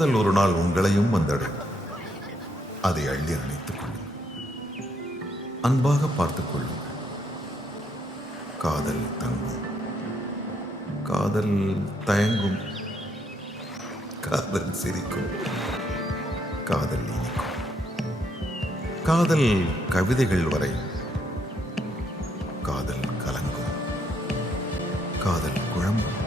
காதல் ஒரு நாள் உங்களையும் வந்தடையும். அதை அள்ளி அணைத்துக் கொள்ளுங்கள். அன்பாக பார்த்துக் கொள்ளுங்கள். காதல் தங்கும், காதல் தயங்கும், காதல் சிரிக்கும், காதல் இனிக்கும், காதல் கவிதைகள் வரை, காதல் கலங்கும், காதல் குழம்பும்.